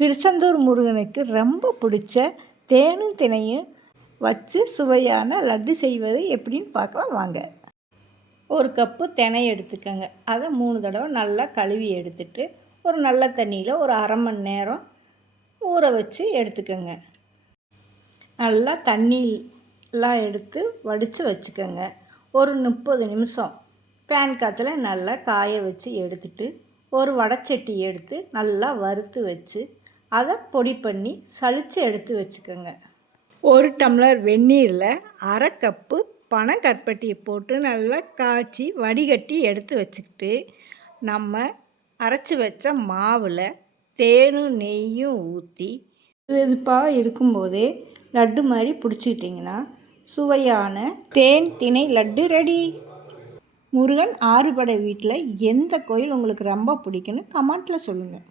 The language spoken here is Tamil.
திருச்செந்தூர் முருகனுக்கு ரொம்ப பிடிச்ச தேனும் தினையும் வச்சு சுவையான லட்டு செய்வது எப்படின்னு பார்க்கலாம் வாங்க. ஒரு கப்பு தினை எடுத்துக்கோங்க. அதை 3 தடவை நல்லா கழுவி எடுத்துட்டு ஒரு நல்ல தண்ணியில் ஒரு அரை மணி நேரம் ஊற வச்சு எடுத்துக்கோங்க. நல்லா தண்ணியெலாம் எடுத்து வடித்து வச்சுக்கோங்க. ஒரு 30 நிமிஷம் பேன் காற்றுல நல்லா காய வச்சு எடுத்துட்டு ஒரு வடைச்சட்டி எடுத்து நல்லா வறுத்து வச்சு அதை பொடி பண்ணி சலித்து எடுத்து வச்சுக்கோங்க. ஒரு டம்ளர் வெந்நீரில் அரை கப்பு பனங்கற்பட்டியை போட்டு நல்லா காய்ச்சி வடிகட்டி எடுத்து வச்சுக்கிட்டு நம்ம அரைச்சி வச்ச மாவில் தேனும் நெய்யும் ஊற்றி வெதுப்பாக இருக்கும்போதே லட்டு மாதிரி பிடிச்சிக்கிட்டிங்கன்னா சுவையான தேன் தினை லட்டு ரெடி. முருகன் ஆறுபடை வீட்டில் எந்த கோயில் உங்களுக்கு ரொம்ப பிடிக்குன்னு கமெண்ட்டில் சொல்லுங்கள்.